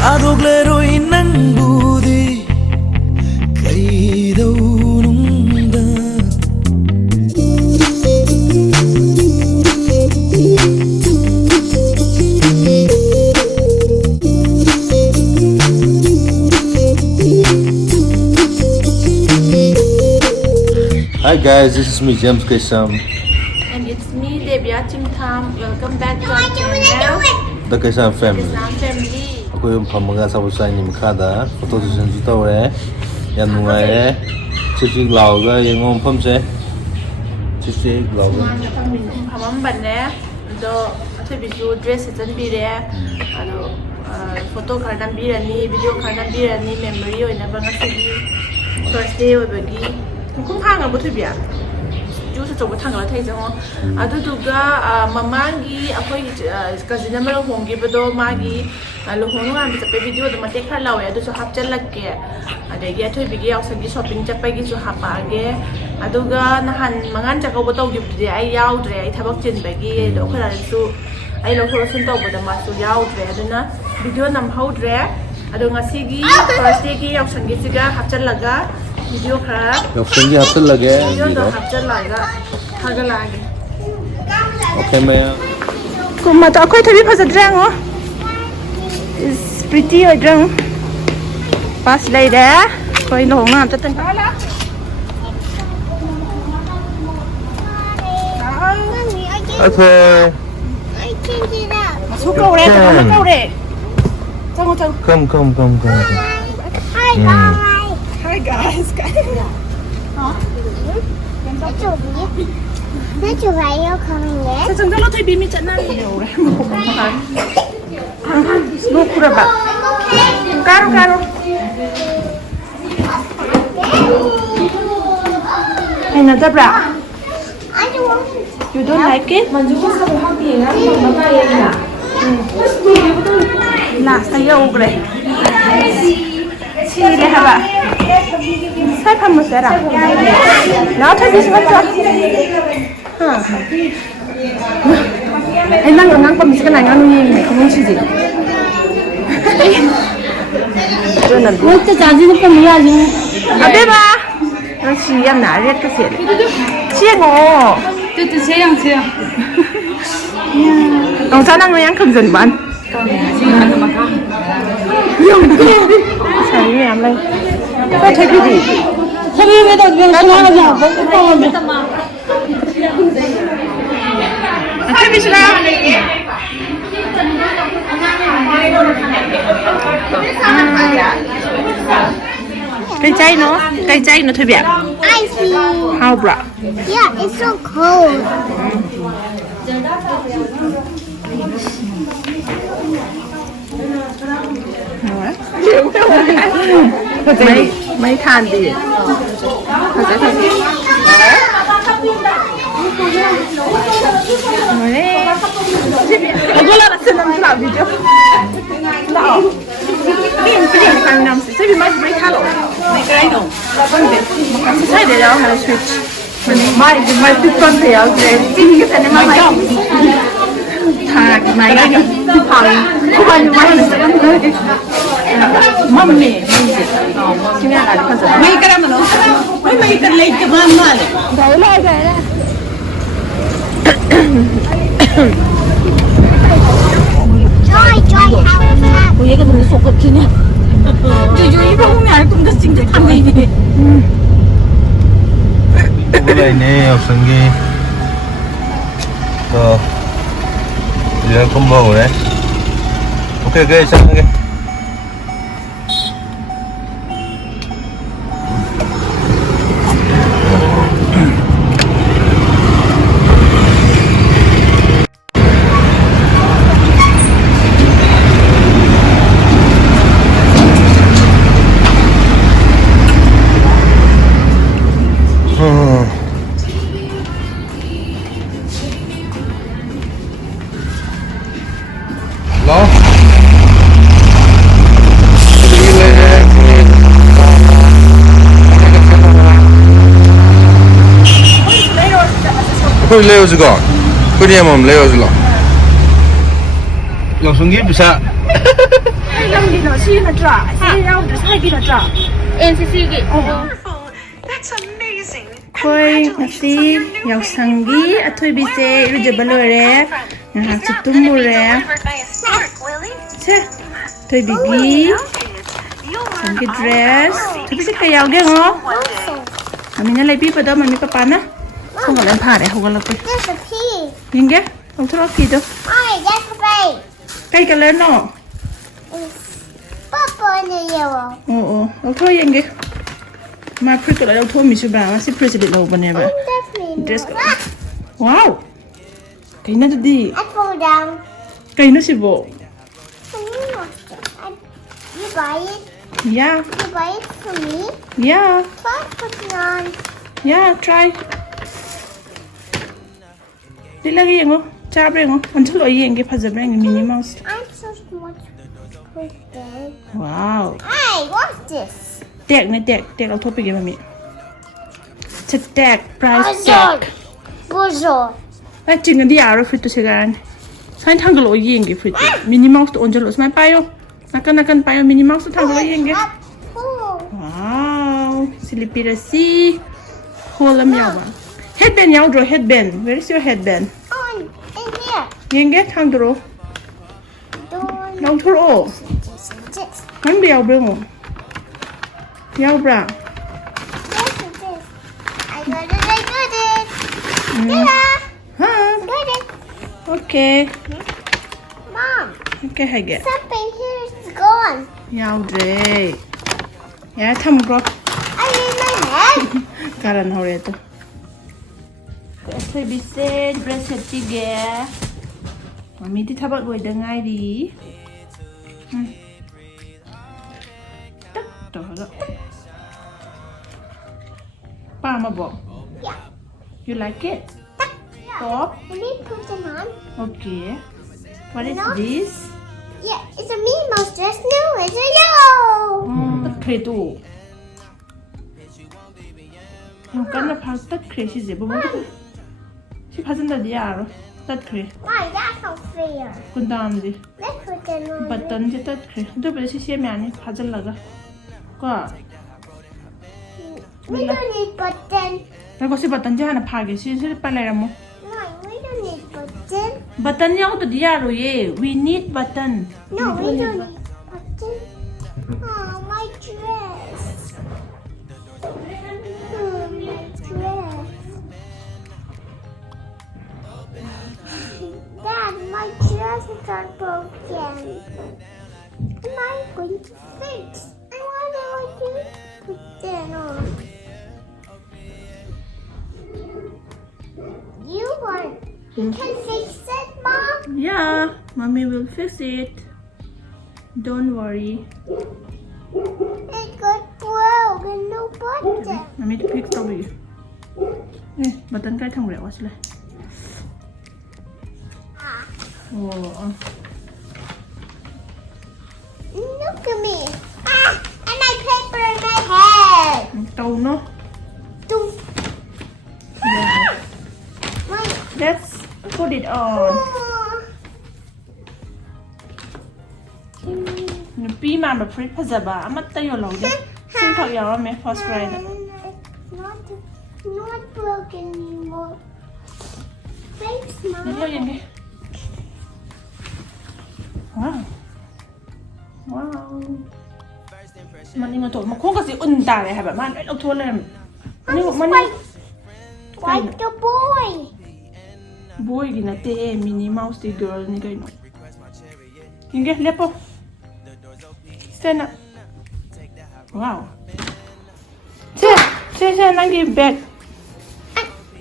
Adogleroy ng budi kay daw nung da. Hi guys, this is me, James Keisham. And it's me, Debia Tim Tam. Welcome back to our channel. The Keisham family. Keisham family. Ako yung pamaga sa busay ni Mikada. Photo session dito re. Yan mo re. Chichig lauga yung ngom pam se. Chichig lauga. Pamam banne. Do ate bisu dress setan bire. Ado photo kardan bire ni, video kardan bire ni memory oina banga sigi. First day obagi. Kung hanga butu biya. Juice to butanga thai jango. Adu duga mamangi akoi cousin number hongi bado magi Luhongba bisa video de mate khar lawe adu so hap chalakke adagi athoi bigi Yaoshanggi shopping chapagi so hapage aduga nahan mangan chakau bo tawgi bidi ai yaudre ai thabak chin bagi do khara su ai lo thoro sun taw boda ma su yaudre aduna video nam haudre adu ngasigi first day ki Yaoshanggi siga hap chalaga video khara Yaoshanggi hap challage video do hap chalaga hagalage okay Mayam. kuma to akoi thabi phajadrango is pretty odrang pas lai da koi Luhongba ta tang ala Okay. masuk kau re ta kau re jangan jangan Come. Hi guys. hi guys That's why you're coming in. sa jangan lo thai bi mi chana re mo ko kan lo pura ba karo ai na dabra I don't want to. you don't like it last year ogre chi le haba sai phamu sera now thai this one ha ai nang pam sik na ngang ni mai khong chi ji 저는 What's the from you? abe ba nó chi yam na red ka se chi ngo 对，这样。 ông sao đang yang không dần bán sao em lên có thấy cái gì 사람에다 그냥 전화하지 않고 뽀뽀하면 thấy biết sao cây chay nó thôi biệt I see. how bra Yeah, it's so cold. mấy than đi thật đấy rồi đấy anh có là xin làm nào video nào cái điểm tăng năm sẽ bị mấy than rồi mấy cái đâu sai để đâu hay switch mai tiếp con thì ở cái cái này mà mày thà cái này cái thằng không bao nhiêu mai mami cái này là cái gì mấy cái đó mà mấy cái lấy cái mắm mà đấy là Joy, how is that? 뭐 얘가 너무 속겁지냐 저저 이거 보면 알 건가 진짜 감이니 Cái này Yaoshanggi. Giờ combo đấy. Ok, xong ok. Đó. Put layers gone. Put him on layers gone. Yaoshanggi bisa. Koi ngasi Yaoshanggi athui bise rujaba lore ngah chutumure che thoi bigi Yaoshanggi dress thoi bise kaya ge ngo mami na lebi pada mami papa na không có lên phà để không có lật There's a pea. nhìn ghé không thấy phi đâu Hi, that's a pea. cây cái lớn nó It's purple and the yellow. đâu thôi nhìn ghé mà phi cái đâu thôi mình sẽ bảo mà sẽ phi sẽ bị lâu bên này vậy Definitely. dress wow cái này đi I fall down. cái nó sẽ bộ You buy it? yeah You buy it for me? yeah First put it on. yeah try đi lagi yang oh cara yang oh anjir lo yang ke fazer yang Minnie Mouse I'm so smart. Put that. wow Hey, what's this? tag này tagเอาทั่วไปกันmami set tag price tag Buzzle. 아 지금 네 알아 프리토 시간 사인 탕글로 이행게 프리토 미니마우스 온절로 스마일 빠요 나간 빠요 미니마우스 탕글로 이행게 Oh. 와우 슬리피라시 홀람 야와 headband 야우드로 headband where is your headband On in here. 이행게 탕글로 Don't 나우토로 this. 한비 야우브로 야우브라 This is this. I got it. Yeah. 하 Got it. 오케이 Mom, 오케이 하게 something here is gone. 야우드레 야 탐그로 I need my head. 가란 호레도 Tôi bị xe dress hết chị ghé mà mình thì thắp gọi được ngay đi tất rồi đó ba mà bỏ Yeah. you like it top Let me put them on. okay what is No. this Yeah, it's a Minnie Mouse dress. No, it's a yellow. tất kề tủ không cần là phá tất kề gì gì bố bố chị phá dân là gì à rồi tất kề Why, that's not fair. con đam gì Let's put them on. button chứ tất kề tôi bây giờ chị xem nhà phá dân là có We don't need button. Rồi có sĩ button chứ hả phá cái chị sẽ phải lại làm No, we don't need button. button nhau từ đi à rồi we need button No, we don't need button. Oh, my dress. Oh, my dress. Dad, my dress is all broken. Am I going to fix? I want to put that on. You can fix it, Mom? yeah mommy will fix it don't worry It got broken, no button. mommy to fix tao bị button cái thằng rẹo vậy oh Look at me. And my paper in my head. tao nó Doof. My, let's put it on pi mà free phá giờ bà mất tay vào lầu đi xin thọ giàu mẹ first grade not broken anymore. Thanks, đi Mom. theo nhìn đi wow wow mà nhưng mà thôi mà không có gì ẩn tà này hả bạn man đâu thua lên nhưng mà man Like the boy. boy gina te Minnie Mouse the girl ni kayo yung get lepo stand up wow se nangi bag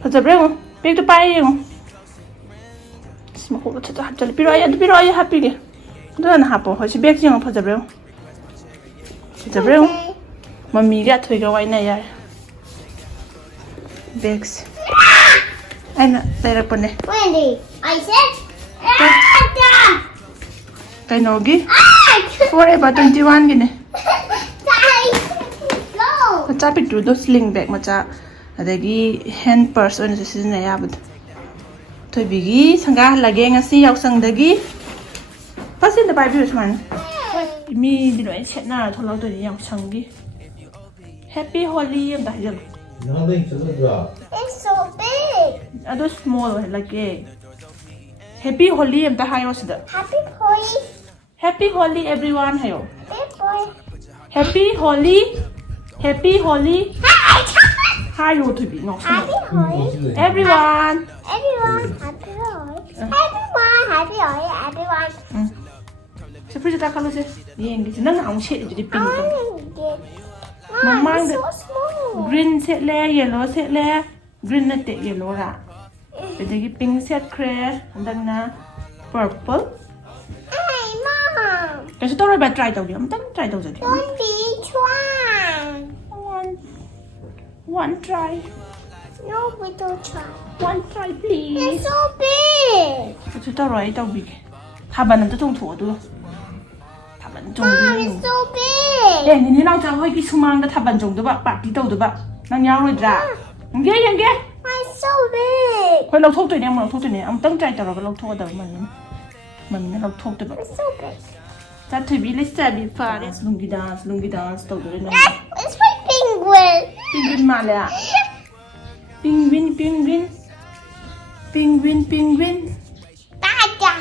Hãy subscribe cho kênh Ghiền Mì Gõ để không bỏ lỡ những video hấp dẫn Mami ga thuy ga wai na yar bags ana tera pone Wendy, I said. kai nogi forever 21 gine Go. cha pi tu do sling bag ma cha adagi hand purse on se sin na ya bud thoi bigi sanga lage nga si Yaoshang dagi First in the Bible is man. Me the right set na tholo to Yaoshanggi. Happy Holi and the Nothing to look It's so big. other small like a Happy Holi and the highest. Happy boy. Happy Holi everyone hayo. Big boy. Happy Holi. Happy Holi. Hi you to be no. Happy boy. Everyone. Everyone, happy boy. Everyone, happy boy. Everyone. So pretty that color say. Yeah, nang ang shade to the pink. Mom, Mama, it's so small. Green set le, yellow set le, green na te yellow ra. Jadi pink set clear, and then na purple. Hey, Mom. Kasi to ba try daw diyan? Try daw diyan. Don't be trying. One try. No, we don't try. One try please. It's so big. Kasi to right daw big. Taban nam to tong tuo du. Taban jong Mom, du. it's so big. Eh, ni nang chang hoi ki sumang da taban jong du ba, party daw du ba. Nang yang roi da. Nge yang ge. It's so big. เฮ้ยเราทุบตัวนี้มันเราทุบตัวนี้เอาตั้งใจแต่เราก็เราทุบแต่มันเราทุบแต่แบบ It's so big. จะถือวิลิสจะบีฟ้าเนี่ยลุงกีดานส์ตัวด้วยนะ It's my penguin. ปิงวินมาเลยอ่ะปิงวิน Dada.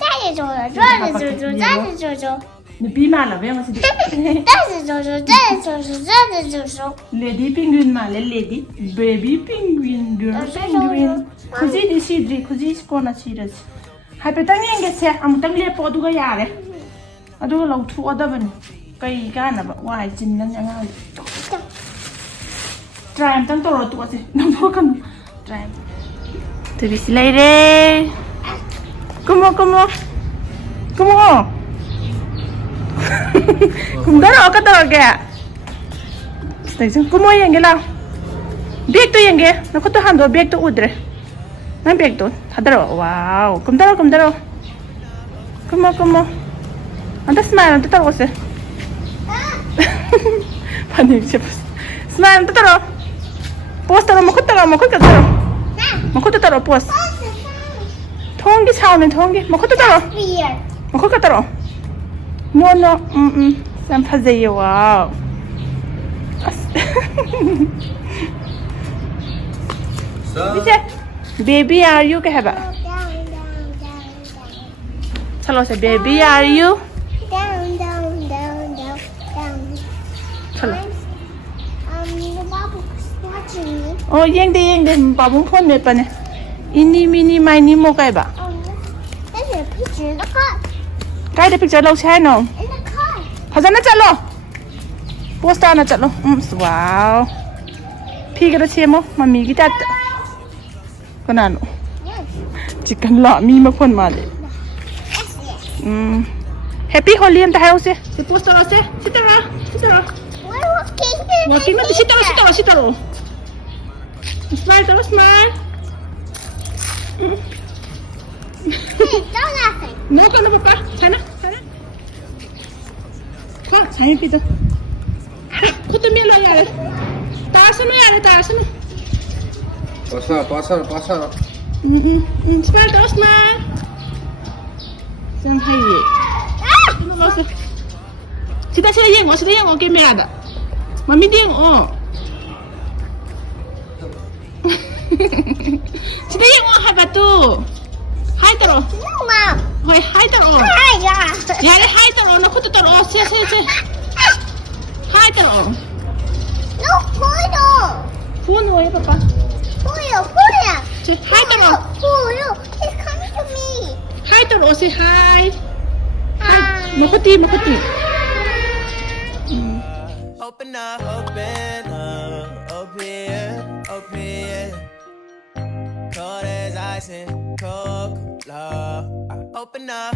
Dada Jojo. Dada Jojo. Dada Jojo. นี่ปีมาแล้วเว้ยมาสิ Dada Jojo. Dada Jojo. Dada Jojo. เลดี้ปิงวินมาเลยเลดี้เบบี้ปิงวินเกิร์ลปิงวินคุซี่ดิชีดรีคุซี่สกอนาชีรัสให้ไปตั้งยังไงเสียเอามาตั้งเรียบพอดูก็ยาเลยเอาดูเราทั่วได้บ้างไก่กันนะแบบว่าไอ้จินนั่นยังไง try มันตั้งตัวสิน้องพูดกัน try ถือวิสิเลยเด้กุมกุมได้หรอก็ตัวแกแต่ฉันกุมยังไงล่ะเบียกตัวยังไงแล้วก็ตัวหันตัวเบียกตัวอุดเลยนั่นเบียกตัวทัดได้หรอว้าวกุมได้หรอกุมอันนั้นสมัยนั้นตัวสิพันธุ์เชฟสมัยนั้นตัว post taruh makut taruh makut taruh post thonggi chawne thonggi makut taruh Beer. makut taruh no sam phajai wow biche baby are you ke haba chalo se baby are you Down. chalo The Bob's watching me. oh yeng de babung phone me pa ne ini mini mini mo kai ba There's a picture in the car. kai de picture lo chai no In the car. พอจะน่าจัดหรอโปสเตอร์น่าจัดหรอว้าวพี่ก็จะเชียร์มั้งมามีกี่จัดก็นั่น Yes. จิกันหล่อมีมาคนมาเลย Yes. Happy Holi แต่ให้เราเสียจะโปสเตอร์เสียสิตาระ We're walking. walking มาสิตาระsmile ตัว smile Hey, don't laughing. no กันนะป๊าใช่นะก็ใช่พี่ตัวคุณตัวมีอะไรอะไรตาสนุกอะไรตาสนุก pasar smile ตัว smile จังให้เย่ Kita yang okay me ada. Mami dia Kita yang hai batu. Hai taro. No, Mom. Hai taro. Hi, yeah. Ya le hai taro na kutu taro se. Hai taro. No, Puyo. Phone hoy papa. Puyo. Se hai taro. Puyo. He's coming to me. Hai taro se hai. Hi. Makuti. Open up here. Cold as ice and Coca-Cola. Open up.